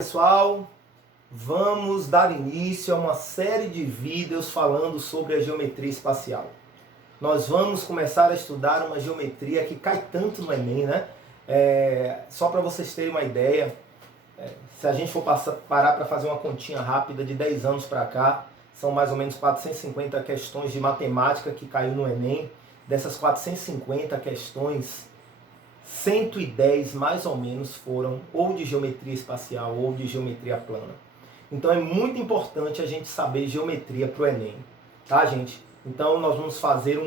Pessoal, vamos dar início a uma série de vídeos falando sobre a geometria espacial. Nós vamos começar a estudar uma geometria que cai tanto no Enem, né? Só para vocês terem uma ideia, se a gente for parar para fazer uma continha rápida de 10 anos para cá, são mais ou menos 450 questões de matemática que caiu no Enem. Dessas 450 questões, 110 mais ou menos foram ou de geometria espacial ou de geometria plana. Então é muito importante a gente saber geometria para o Enem, tá, gente? Então nós vamos fazer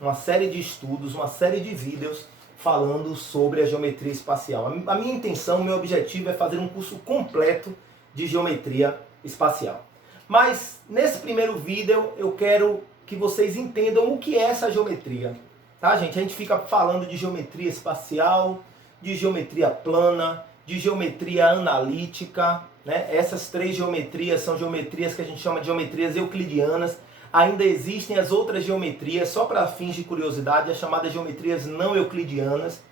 uma série de estudos, uma série de vídeos falando sobre a geometria espacial. A minha intenção, meu objetivo é fazer um curso completo de geometria espacial. Mas nesse primeiro vídeo eu quero que vocês entendam o que é essa geometria. Tá, gente? A gente fica falando de geometria espacial, de geometria plana, de geometria analítica, né? Essas três geometrias são geometrias que a gente chama de geometrias euclidianas. Ainda existem as outras geometrias, só para fins de curiosidade, as chamadas geometrias não euclidianas,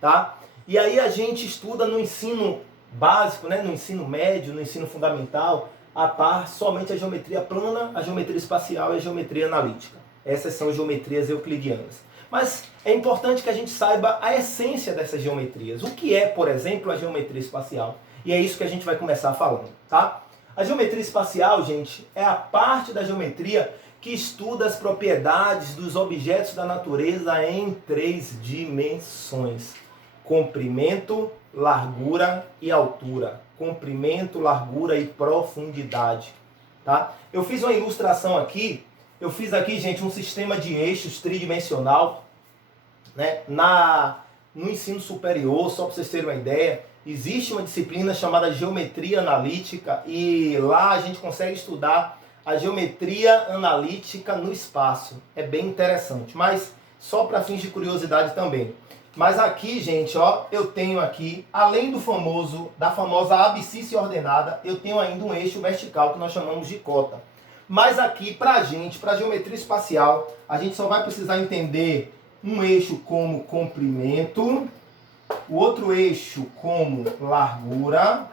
tá? E aí a gente estuda no ensino básico, né? No ensino médio, no ensino fundamental, a par somente a geometria plana, a geometria espacial e a geometria analítica. Essas são geometrias euclidianas. Mas é importante que a gente saiba a essência dessas geometrias. O que é, por exemplo, a geometria espacial? E é isso que a gente vai começar falando, tá? A geometria espacial, gente, é a parte da geometria que estuda as propriedades dos objetos da natureza em 3 dimensões. Comprimento, largura e altura. Comprimento, largura e profundidade, tá? Eu fiz uma ilustração aqui. Eu fiz aqui, gente, um sistema de eixos tridimensional, né? No ensino superior, só para vocês terem uma ideia, existe uma disciplina chamada Geometria Analítica e lá a gente consegue estudar a geometria analítica no espaço. É bem interessante, mas só para fins de curiosidade também. Mas aqui, gente, ó, eu tenho aqui, além da famosa abscissa ordenada, eu tenho ainda um eixo vertical que nós chamamos de cota. Mas aqui, para geometria espacial, a gente só vai precisar entender um eixo como comprimento, o outro eixo como largura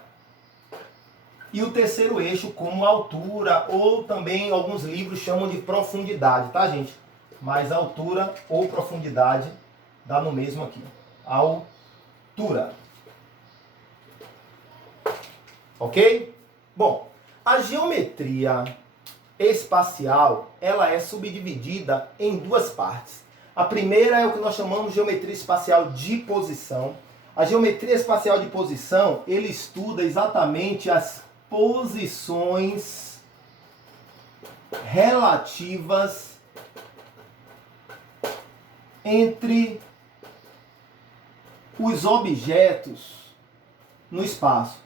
e o terceiro eixo como altura, ou também alguns livros chamam de profundidade, tá, gente? Mas altura ou profundidade dá no mesmo aqui. Altura. Ok? Bom, a geometria espacial, ela é subdividida em duas partes. A primeira é o que nós chamamos de geometria espacial de posição. A geometria espacial de posição, ele estuda exatamente as posições relativas entre os objetos no espaço.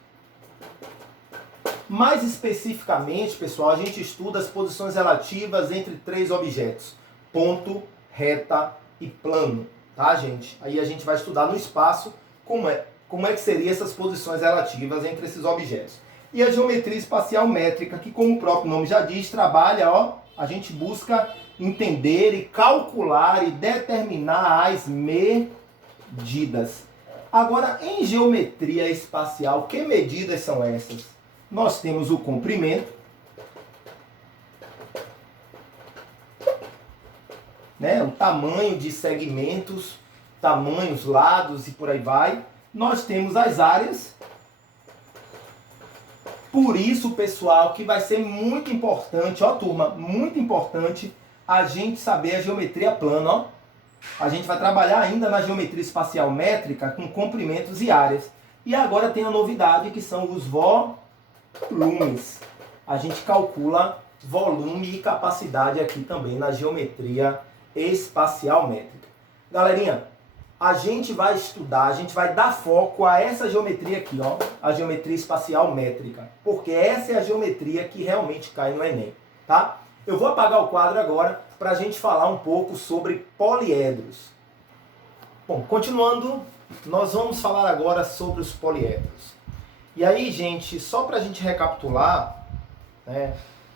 Mais especificamente, pessoal, a gente estuda as posições relativas entre 3 objetos: ponto, reta e plano, tá, gente? Aí a gente vai estudar no espaço como é que seriam essas posições relativas entre esses objetos. E a geometria espacial métrica, que como o próprio nome já diz, trabalha, ó, a gente busca entender e calcular e determinar as medidas. Agora, em geometria espacial, que medidas são essas? Nós temos o comprimento, né? O tamanho de segmentos, tamanhos, lados e por aí vai. Nós temos as áreas. Por isso, pessoal, que vai ser muito importante, ó, turma, muito importante a gente saber a geometria plana, ó. A gente vai trabalhar ainda na geometria espacial métrica com comprimentos e áreas. E agora tem a novidade que são os volumes. A gente calcula volume e capacidade aqui também na geometria espacial métrica. Galerinha, a gente vai estudar, a gente vai dar foco a essa geometria aqui, ó, a geometria espacial métrica, porque essa é a geometria que realmente cai no Enem, tá? Eu vou apagar o quadro agora para a gente falar um pouco sobre poliedros. Bom, continuando, nós vamos falar agora sobre os poliedros. E aí, gente, só para a gente recapitular, né,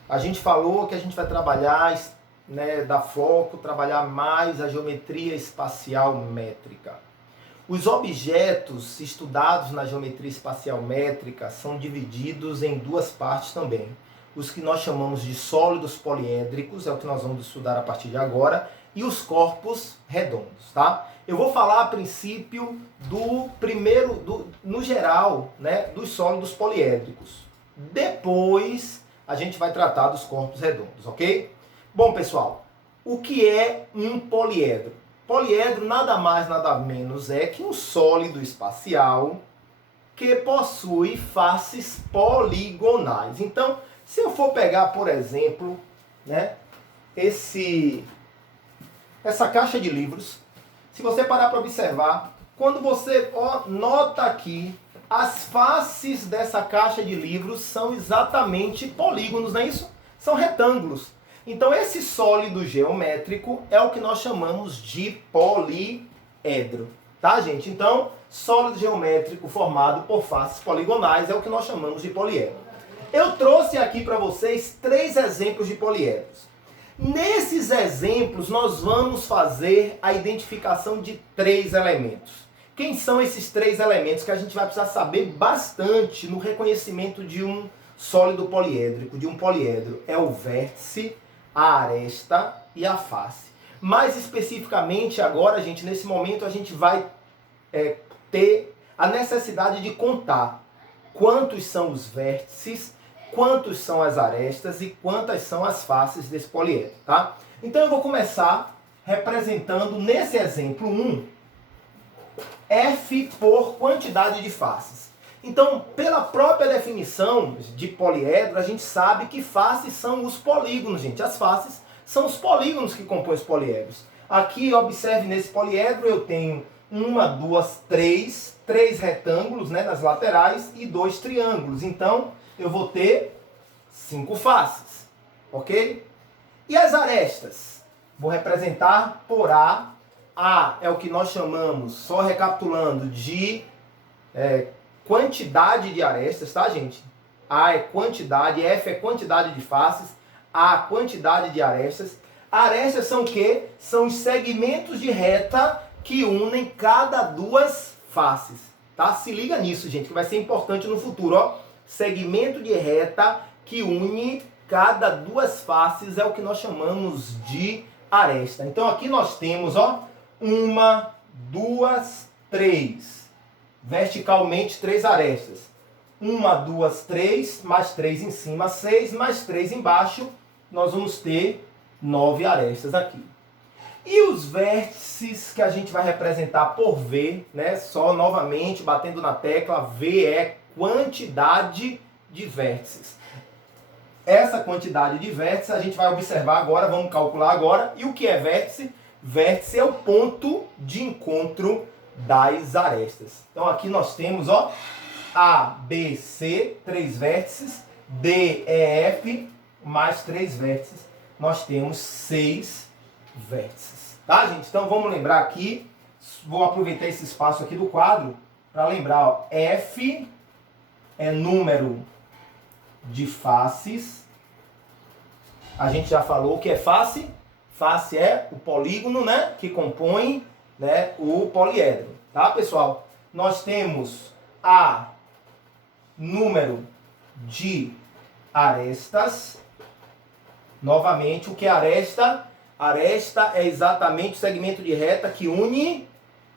a gente falou que a gente vai trabalhar, né, dar foco, trabalhar mais a geometria espacial métrica. Os objetos estudados na geometria espacial métrica são divididos em duas partes também. Os que nós chamamos de sólidos poliédricos, é o que nós vamos estudar a partir de agora, e os corpos redondos, tá? Eu vou falar a princípio no geral, né, dos sólidos poliédricos. Depois a gente vai tratar dos corpos redondos, ok? Bom, pessoal, o que é um poliedro? Poliedro nada mais, nada menos é que um sólido espacial que possui faces poligonais. Então, se eu for pegar, por exemplo, né, essa caixa de livros, se você parar para observar, quando você nota aqui, as faces dessa caixa de livros são exatamente polígonos, não é isso? São retângulos. Então esse sólido geométrico é o que nós chamamos de poliedro, tá, gente? Então, sólido geométrico formado por faces poligonais é o que nós chamamos de poliedro. Eu trouxe aqui para vocês 3 exemplos de poliedros. Nesses exemplos, nós vamos fazer a identificação de 3 elementos. Quem são esses 3 elementos que a gente vai precisar saber bastante no reconhecimento de um sólido poliédrico, de um poliedro? É o vértice, a aresta e a face. Mais especificamente, agora, gente, nesse momento, a gente vai ter a necessidade de contar quantos são os vértices, quantos são as arestas e quantas são as faces desse poliedro, tá? Então eu vou começar representando nesse exemplo 1, F por quantidade de faces. Então, pela própria definição de poliedro, a gente sabe que faces são os polígonos, gente. As faces são os polígonos que compõem os poliedros. Aqui, observe nesse poliedro, eu tenho 1, 2, 3 retângulos, né, nas laterais e 2 triângulos. Então, eu vou ter 5 faces, ok? E as arestas? Vou representar por A. A é o que nós chamamos, só recapitulando, de quantidade de arestas, tá, gente? A é quantidade, F é quantidade de faces, A quantidade de arestas. Arestas são o quê? São os segmentos de reta que unem cada 2 faces, tá? Se liga nisso, gente, que vai ser importante no futuro, ó. Segmento de reta que une cada 2 faces é o que nós chamamos de aresta. Então aqui nós temos, ó, 1, 2, 3. Verticalmente 3 arestas. 1, 2, 3, mais 3 em cima, 6, mais 3 embaixo, nós vamos ter 9 arestas aqui. E os vértices que a gente vai representar por V, né? Só novamente batendo na tecla, V é quantidade de vértices. Essa quantidade de vértices a gente vai observar agora, vamos calcular agora. E o que é vértice? Vértice é o ponto de encontro das arestas. Então aqui nós temos, ó, A, B, C, 3 vértices, D, E, F, mais 3 vértices. Nós temos 6 vértices, tá, gente? Então vamos lembrar aqui, vou aproveitar esse espaço aqui do quadro para lembrar, ó, F é número de faces. A gente já falou o que é face. Face é o polígono, né, que compõe, né, o poliedro, tá, pessoal? Nós temos A, número de arestas. Novamente, o que é aresta? Aresta é exatamente o segmento de reta que une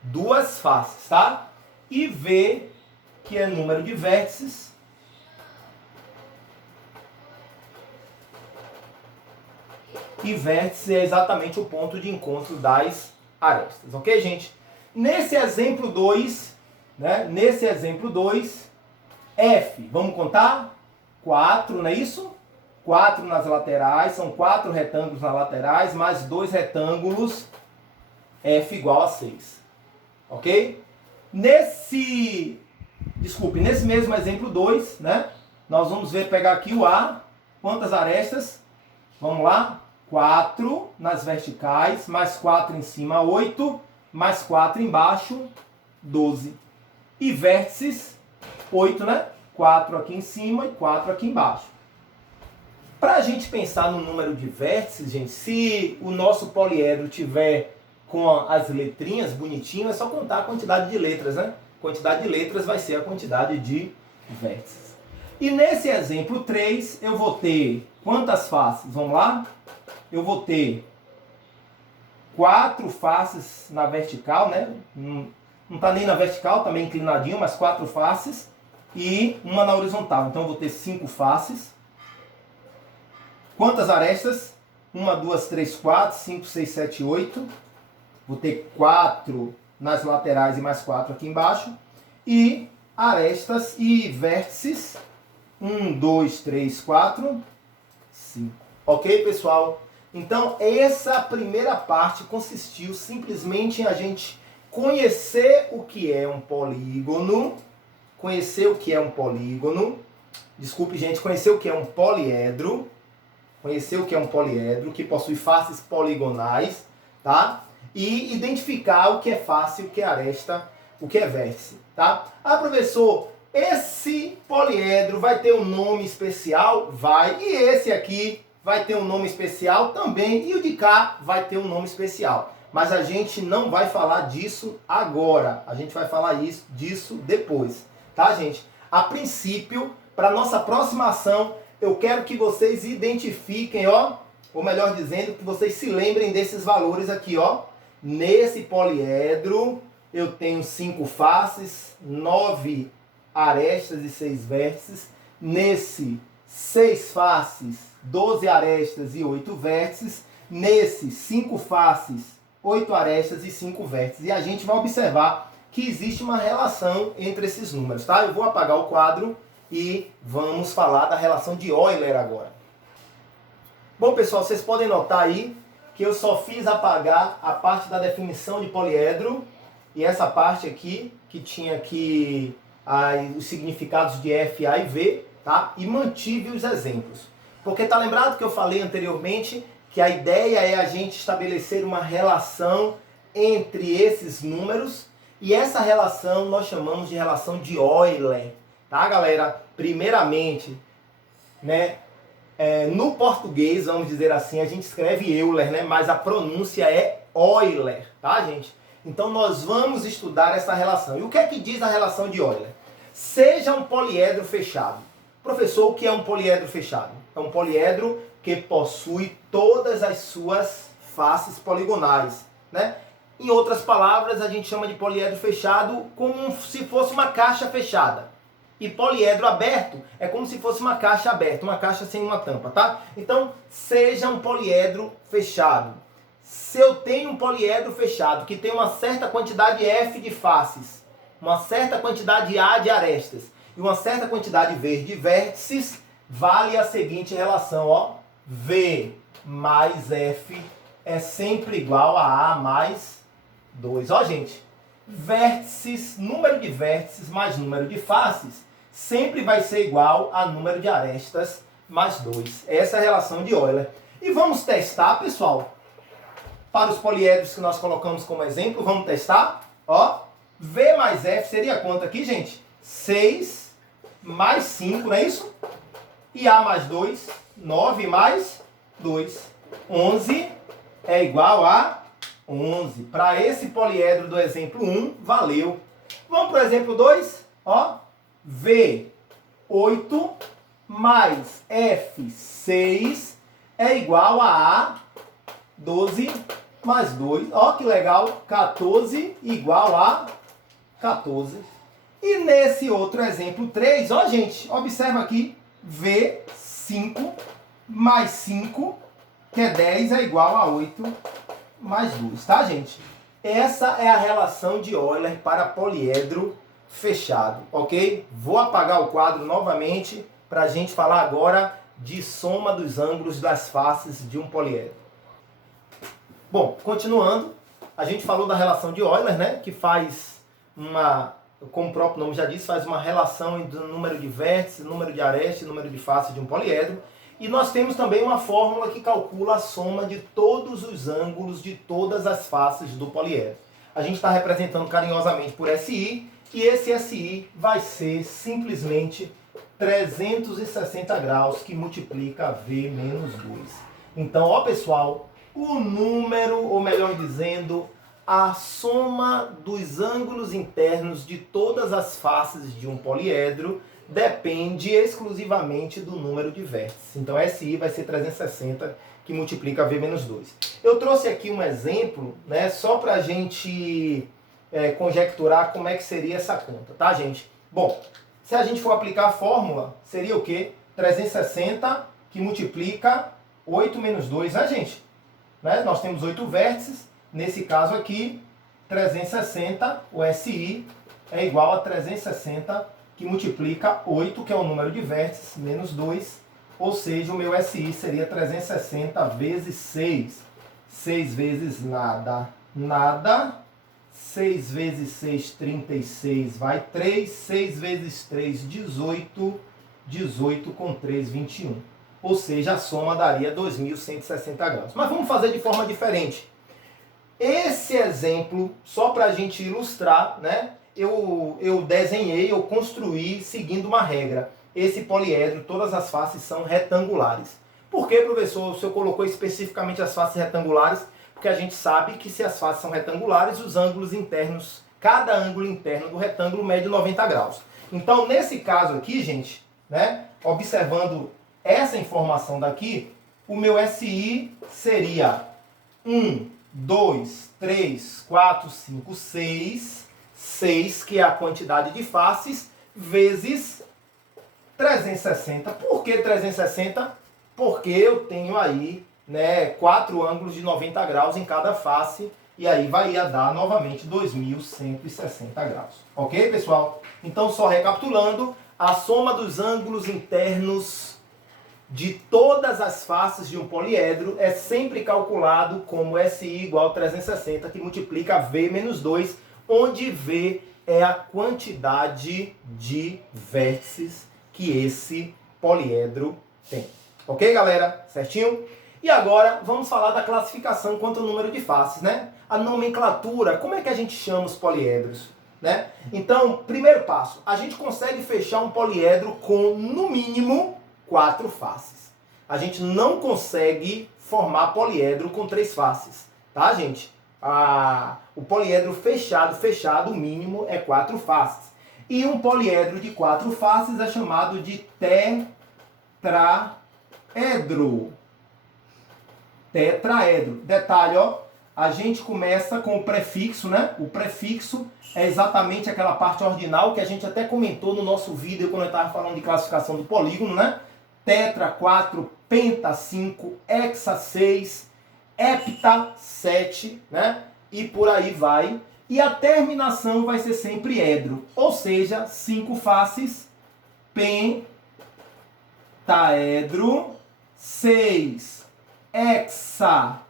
2 faces, tá? E V, que é número de vértices. E vértice é exatamente o ponto de encontro das arestas, ok, gente? Nesse exemplo 2, né? Nesse exemplo 2, F, vamos contar? 4, não é isso? 4 nas laterais, são 4 retângulos nas laterais, mais 2 retângulos, F igual a 6, ok? Nesse mesmo exemplo 2, né? Nós vamos pegar aqui o A, quantas arestas? Vamos lá? 4 nas verticais, mais 4 em cima, 8, mais 4 embaixo, 12. E vértices, 8, né? 4 aqui em cima e 4 aqui embaixo. Para a gente pensar no número de vértices, gente, se o nosso poliedro tiver com as letrinhas bonitinho, é só contar a quantidade de letras, né? Quantidade de letras vai ser a quantidade de vértices. E nesse exemplo 3, eu vou ter quantas faces? Vamos lá? Eu vou ter 4 faces na vertical, né? Não está nem na vertical, está meio inclinadinho, mas 4 faces. E uma na horizontal. Então eu vou ter 5 faces. Quantas arestas? 1, 2, 3, 4, 5, 6, 7, 8. Vou ter 4 nas laterais e mais 4 aqui embaixo. E arestas e vértices. 1, 2, 3, 4, 5. Ok, pessoal? Então, essa primeira parte consistiu simplesmente em a gente conhecer o que é um polígono. Conhecer o que é um polígono. Desculpe, gente, conhecer o que é um poliedro. Conhecer o que é um poliedro, que possui faces poligonais, tá? E identificar o que é face, o que é aresta, o que é vértice, tá? Ah, professor, esse poliedro vai ter um nome especial? Vai. E esse aqui vai ter um nome especial também. E o de cá vai ter um nome especial. Mas a gente não vai falar disso agora. A gente vai falar disso depois, tá, gente? A princípio, para nossa próxima ação, eu quero que vocês identifiquem, ó, ou melhor dizendo, que vocês se lembrem desses valores aqui, ó. Nesse poliedro, eu tenho 5 faces, 9 arestas e 6 vértices. Nesse, 6 faces, 12 arestas e 8 vértices. Nesse, 5 faces, 8 arestas e 5 vértices. E a gente vai observar que existe uma relação entre esses números, tá? Eu vou apagar o quadro e vamos falar da relação de Euler agora. Bom, pessoal, vocês podem notar aí que eu só fiz apagar a parte da definição de poliedro e essa parte aqui, que tinha aqui os significados de F, A e V, tá? E mantive os exemplos. Porque tá lembrado que eu falei anteriormente que a ideia é a gente estabelecer uma relação entre esses números e essa relação nós chamamos de relação de Euler. Tá, galera? Primeiramente, né, no português, vamos dizer assim, a gente escreve Euler, né, mas a pronúncia é Euler, tá, gente? Então nós vamos estudar essa relação. E o que é que diz a relação de Euler? Seja um poliedro fechado. Professor, o que é um poliedro fechado? É um poliedro que possui todas as suas faces poligonais, né? Em outras palavras, a gente chama de poliedro fechado como se fosse uma caixa fechada. E poliedro aberto é como se fosse uma caixa aberta, uma caixa sem uma tampa, tá? Então, seja um poliedro fechado. Se eu tenho um poliedro fechado que tem uma certa quantidade F de faces, uma certa quantidade A de arestas e uma certa quantidade V de vértices, vale a seguinte relação, ó. V mais F é sempre igual a A mais 2. Ó, gente, vértices, número de vértices mais número de faces sempre vai ser igual a número de arestas mais 2. Essa é a relação de Euler. E vamos testar, pessoal. Para os poliedros que nós colocamos como exemplo, vamos testar. Ó, V mais F seria quanto aqui, gente? 6 mais 5, não é isso? E A mais 2, 9 mais 2. 11 é igual a 11. Para esse poliedro do exemplo 1, valeu. Vamos para o exemplo 2, ó. V, 8 mais F, 6 é igual a 12 mais 2. Ó que legal, 14 igual a 14. E nesse outro exemplo 3, ó gente, observa aqui, V, 5 mais 5, que é 10, é igual a 8 mais 2, tá, gente? Essa é a relação de Euler para poliedro fechado, ok? Vou apagar o quadro novamente para a gente falar agora de soma dos ângulos das faces de um poliedro. Bom, continuando, a gente falou da relação de Euler, né? Que faz uma, como o próprio nome já diz, faz uma relação entre o número de vértices, número de arestas e número de faces de um poliedro. E nós temos também uma fórmula que calcula a soma de todos os ângulos de todas as faces do poliedro. A gente está representando carinhosamente por SI, e esse SI vai ser simplesmente 360 graus, que multiplica V menos 2. Então, ó pessoal, o número, ou melhor dizendo, a soma dos ângulos internos de todas as faces de um poliedro depende exclusivamente do número de vértices. Então, SI vai ser 360, que multiplica V menos 2. Eu trouxe aqui um exemplo, né, só para a gente conjecturar como é que seria essa conta, tá, gente? Bom, se a gente for aplicar a fórmula, seria o quê? 360 que multiplica 8 menos 2, né, gente? Né? Nós temos 8 vértices. Nesse caso aqui, 360, o SI, é igual a 360 que multiplica 8, que é o número de vértices, menos 2. Ou seja, o meu SI seria 360 vezes 6. 6 vezes nada, nada. 6 vezes 6, 36, vai 3. 6 vezes 3, 18. 18 com 3, 21. Ou seja, a soma daria 2.160 graus. Mas vamos fazer de forma diferente. Esse exemplo, só para a gente ilustrar, né? Eu desenhei, eu construí seguindo uma regra. Esse poliedro, todas as faces são retangulares. Por que, professor, o senhor colocou especificamente as faces retangulares? Porque a gente sabe que se as faces são retangulares, os ângulos internos, cada ângulo interno do retângulo mede 90 graus. Então, nesse caso aqui, gente, né, observando essa informação daqui, o meu SI seria 1, 2, 3, 4, 5, 6. 6, que é a quantidade de faces, vezes 360. Por que 360? Porque eu tenho aí, né, 4 ângulos de 90 graus em cada face, e aí vai dar novamente 2.160 graus. Ok, pessoal? Então, só recapitulando, a soma dos ângulos internos de todas as faces de um poliedro é sempre calculado como SI igual a 360, que multiplica V menos 2, onde V é a quantidade de vértices que esse poliedro tem. Ok, galera? Certinho? E agora vamos falar da classificação quanto ao número de faces, né? A nomenclatura, como é que a gente chama os poliedros, né? Então, primeiro passo, a gente consegue fechar um poliedro com, no mínimo, 4 faces. A gente não consegue formar poliedro com 3 faces, tá, gente? O poliedro fechado, o mínimo é 4 faces. E um poliedro de 4 faces é chamado de tetraedro. Tetraedro. Detalhe, ó, a gente começa com o prefixo, né? O prefixo é exatamente aquela parte ordinal que a gente até comentou no nosso vídeo quando eu estava falando de classificação do polígono, né? Tetra 4, penta 5, hexa 6, hepta 7, né? E por aí vai. E a terminação vai ser sempre edro, ou seja, 5 faces, pentaedro, 6 hexaedro,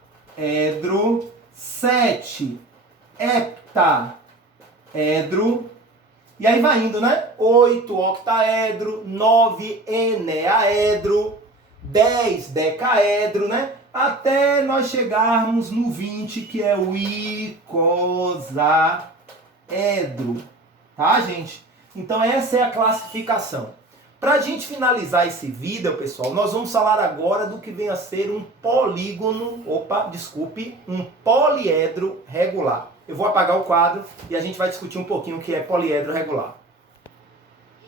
7 heptaedro, e aí vai indo, né? 8 octaedro, 9 eneaedro, 10 decaedro, né? Até nós chegarmos no 20, que é o icosaedro. Tá, gente? Então essa é a classificação. Para a gente finalizar esse vídeo, pessoal, nós vamos falar agora do que vem a ser um polígono, um poliedro regular. Eu vou apagar o quadro e a gente vai discutir um pouquinho o que é poliedro regular.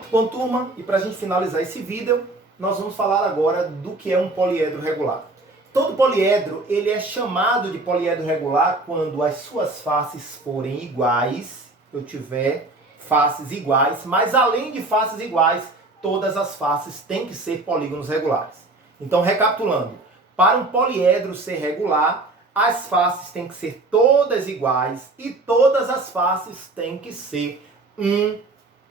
Bom, turma, e para a gente finalizar esse vídeo, nós vamos falar agora do que é um poliedro regular. Todo poliedro, ele é chamado de poliedro regular quando as suas faces forem iguais, eu tiver faces iguais, mas além de faces iguais, todas as faces têm que ser polígonos regulares. Então, recapitulando, para um poliedro ser regular, as faces têm que ser todas iguais e todas as faces têm que ser um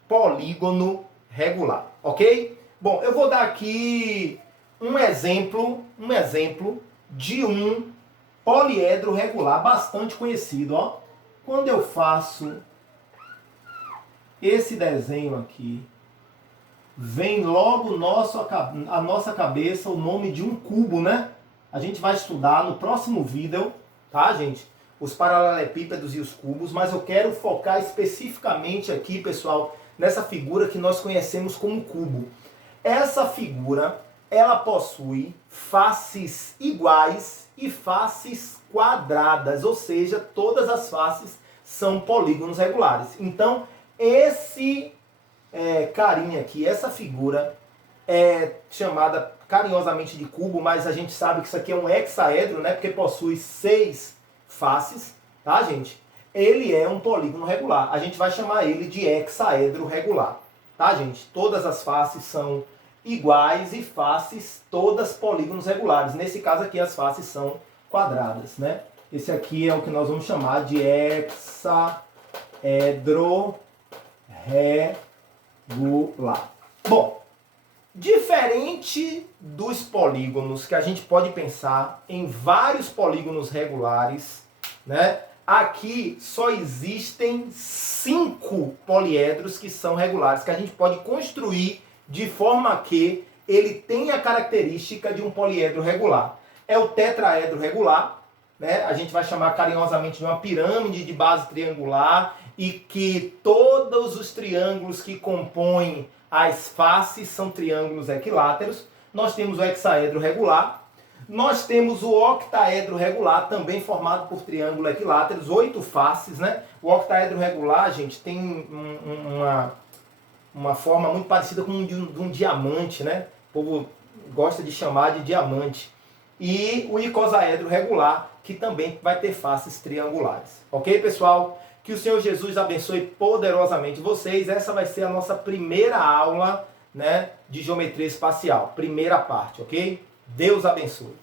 polígono regular, ok? Bom, eu vou dar aqui um exemplo de um poliedro regular bastante conhecido, ó. Quando eu faço esse desenho aqui, vem logo a nossa cabeça o nome de um cubo, né? A gente vai estudar no próximo vídeo, tá, gente? Os paralelepípedos e os cubos, mas eu quero focar especificamente aqui, pessoal, nessa figura que nós conhecemos como cubo. Essa figura ela possui faces iguais e faces quadradas, ou seja, todas as faces são polígonos regulares. Então, esse carinha aqui, essa figura é chamada carinhosamente de cubo, mas a gente sabe que isso aqui é um hexaedro, né? Porque possui 6 faces, tá, gente? Ele é um polígono regular. A gente vai chamar ele de hexaedro regular, tá, gente? Todas as faces são iguais e faces todas polígonos regulares. Nesse caso aqui as faces são quadradas, né? Esse aqui é o que nós vamos chamar de hexaedro regular. Bom, diferente dos polígonos, que a gente pode pensar em vários polígonos regulares, né? Aqui só existem 5 poliedros que são regulares, que a gente pode construir de forma que ele tenha a característica de um poliedro regular. É o tetraedro regular, né? A gente vai chamar carinhosamente de uma pirâmide de base triangular, e que todos os triângulos que compõem as faces são triângulos equiláteros. Nós temos o hexaedro regular. Nós temos o octaedro regular, também formado por triângulos equiláteros, 8 faces, né? O octaedro regular, gente, tem uma forma muito parecida com de um diamante, né? O povo gosta de chamar de diamante. E o icosaedro regular, que também vai ter faces triangulares. Ok, pessoal? Que o Senhor Jesus abençoe poderosamente vocês. Essa vai ser a nossa primeira aula, né, de geometria espacial. Primeira parte, ok? Deus abençoe.